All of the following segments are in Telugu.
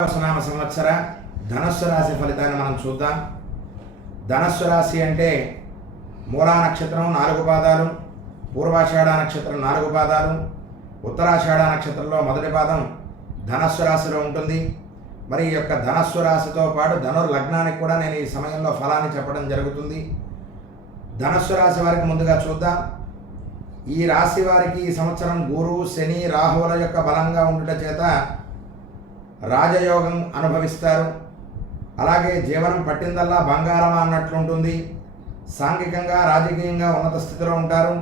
సునామ సంవత్సర ధనస్సు రాశి ఫలితాన్ని మనం చూద్దాం. ధనస్సు రాశి అంటే మూలా నక్షత్రం 4 పాదాలు, పూర్వాషాఢ నక్షత్రం 4 పాదాలు, ఉత్తరాషాఢ నక్షత్రంలో మొదటి పాదం ధనస్సు రాశిలో ఉంటుంది. మరి ఈ యొక్క ధనస్సు రాశితో పాటు ధనుర్లగ్నానికి కూడా నేను ఈ సమయంలో ఫలాన్ని చెప్పడం జరుగుతుంది. ధనస్సు రాశి వారికి ముందుగా చూద్దాం. ఈ రాశి వారికి ఈ సంవత్సరం గురు, శని, రాహువుల యొక్క బలంగా ఉండుట చేత రాజయోగం అనుభవిస్తారు. అలాగే జీవనం పట్టిందల్లా బంగారమా అన్నట్లుంటుంది. సాంఘికంగా, రాజకీయంగా ఉన్నత స్థితిలో ఉంటారు.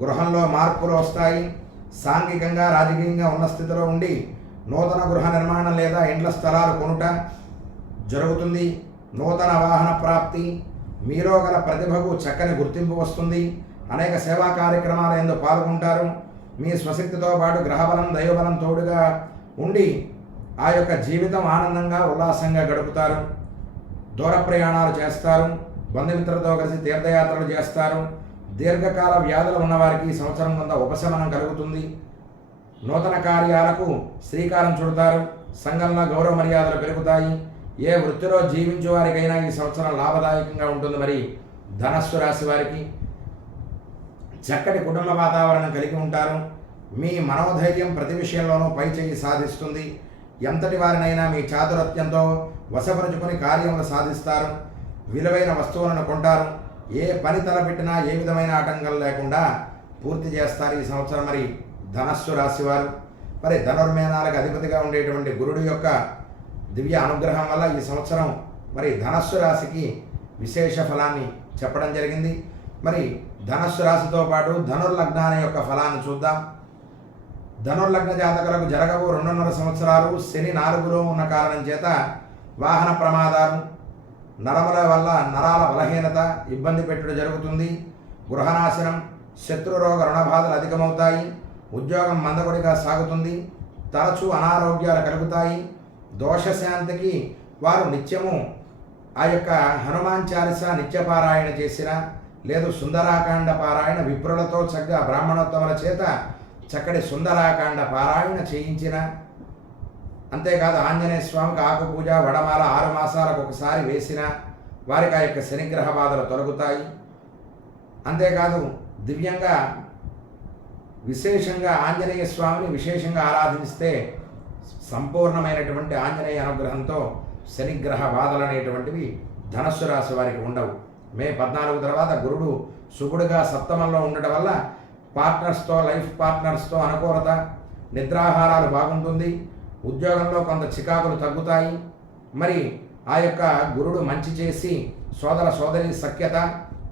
గృహంలో మార్పులు వస్తాయి. సాంఘికంగా, రాజకీయంగా ఉన్న స్థితిలో ఉండి నూతన గృహ నిర్మాణం లేదా ఇండ్ల స్థలాలు కొనుట జరుగుతుంది. నూతన వాహన ప్రాప్తి, మీలో గల ప్రతిభకు చక్కని గుర్తింపు వస్తుంది. అనేక సేవా కార్యక్రమాల యందు పాల్గొంటారు. మీ స్వశక్తితో పాటు గ్రహబలం, దైవబలం తోడుగా ఉండి ఆ యొక్క జీవితం ఆనందంగా, ఉల్లాసంగా గడుపుతారు. దూర ప్రయాణాలు చేస్తారు. బంధుమిత్రులతో కలిసి తీర్థయాత్రలు చేస్తారు. దీర్ఘకాల వ్యాధులు ఉన్నవారికి ఈ సంవత్సరం కొంత ఉపశమనం కలుగుతుంది. నూతన కార్యాలకు శ్రీకారం చుడతారు. సంఘంలో గౌరవ మర్యాదలు పెరుగుతాయి. ఏ వృత్తిలో జీవించే వారికైనా ఈ సంవత్సరం లాభదాయకంగా ఉంటుంది. మరి ధనస్సు రాశి వారికి చక్కటి కుటుంబ వాతావరణం కలిగి ఉంటారు. మీ మనోధైర్యం ప్రతి విషయంలోనూ పై చేయి సాధిస్తుంది. ఎంతటి వారినైనా మీ చాతురత్యంతో వశపరుచుకొని కార్యములు సాధిస్తారు. విలువైన వస్తువులను కొంటారు. ఏ పని తలపెట్టినా ఏ విధమైన ఆటంకాలు లేకుండా పూర్తి చేస్తారు ఈ సంవత్సరం. మరి ధనస్సు రాశివారు మరి ధనుర్మేనాలకు అధిపతిగా ఉండేటువంటి గురుడు యొక్క దివ్య అనుగ్రహం వల్ల ఈ సంవత్సరం మరి ధనస్సు రాశికి విశేష ఫలాన్ని చెప్పడం జరిగింది. మరి ధనస్సు రాశితో పాటు ధనుర్లగ్నాన్ని యొక్క ఫలాన్ని చూద్దాం. ధనుర్లగ్న జాతకులకు జరగబో 2.5 సంవత్సరాలు శని 4లో ఉన్న కారణం చేత వాహన ప్రమాదాలు, నరముల వల్ల నరాల బలహీనత, ఇబ్బంది పెట్టుడు జరుగుతుంది. గృహనాశనం, శత్రురోగ రుణబాధలు అధికమవుతాయి. ఉద్యోగం మందకొడిగా సాగుతుంది. తరచూ అనారోగ్యాలు కలుగుతాయి. దోషశాంతికి వారు నిత్యము ఆ యొక్క హనుమాన్ చాలీస నిత్యపారాయణ చేసిన, లేదు సుందరాకాండ పారాయణ విప్రులతో చక్కగా బ్రాహ్మణోత్తముల చేత చక్కటి సుందరాకాండ పారాయణ చేయించిన, అంతేకాదు ఆంజనేయ స్వామికి ఆకు పూజ, వడమాల 6 మాసాలకు ఒకసారి వేసిన వారికి ఆ యొక్క శనిగ్రహ బాధలు తొలగుతాయి. అంతేకాదు దివ్యంగా విశేషంగా ఆంజనేయ స్వామిని విశేషంగా ఆరాధిస్తే సంపూర్ణమైనటువంటి ఆంజనేయ అనుగ్రహంతో శనిగ్రహ బాధలు అనేటువంటివి ధనస్సు రాశి వారికి ఉండవు. మే 14 తర్వాత గురుడు శుభుడుగా సప్తమంలో ఉండటం వల్ల పార్ట్నర్స్తో, లైఫ్ పార్ట్నర్స్తో అనుకూలత, నిద్రాహారాలు బాగుంటుంది. ఉద్యోగంలో కొంత చికాకులు తగ్గుతాయి. మరి ఆ యొక్క గురుడు మంచి చేసి సోదర సోదరి సఖ్యత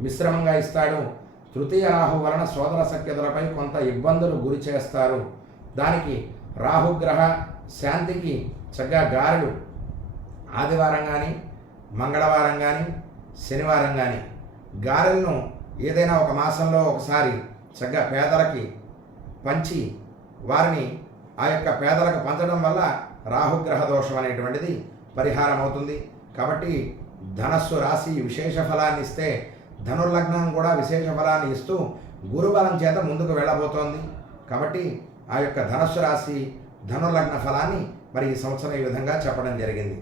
మిశ్రమంగా ఇస్తాడు. తృతీయ రాహు వలన సోదర సఖ్యతలపై కొంత ఇబ్బందులు గురి చేస్తారు. దానికి రాహుగ్రహ శాంతికి చక్కగా గారెలు ఆదివారం కానీ, మంగళవారం కానీ, శనివారం కానీ గారెలను ఏదైనా ఒక మాసంలో ఒకసారి చక్కగా పేదలకి పంచి వారిని ఆ యొక్క పేదలకు పంచడం వల్ల రాహుగ్రహ దోషం అనేటువంటిది పరిహారం అవుతుంది. కాబట్టి ధనస్సు రాశి విశేష ఫలాన్ని ఇస్తే ధనుర్లగ్నం కూడా విశేష ఫలాన్ని ఇస్తూ గురుబలం చేత ముందుకు వెళ్ళబోతోంది. కాబట్టి ఆ యొక్క ధనస్సు రాశి ధనుర్లగ్న ఫలాన్ని మరి ఈ సంవత్సరం ఈ విధంగా చెప్పడం జరిగింది.